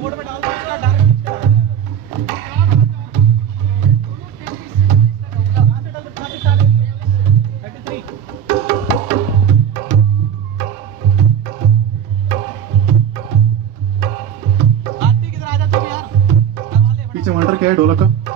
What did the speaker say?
Board में डाल दो इसका डायरेक्ट पीछे मॉनिटर क्या है ढोलक का?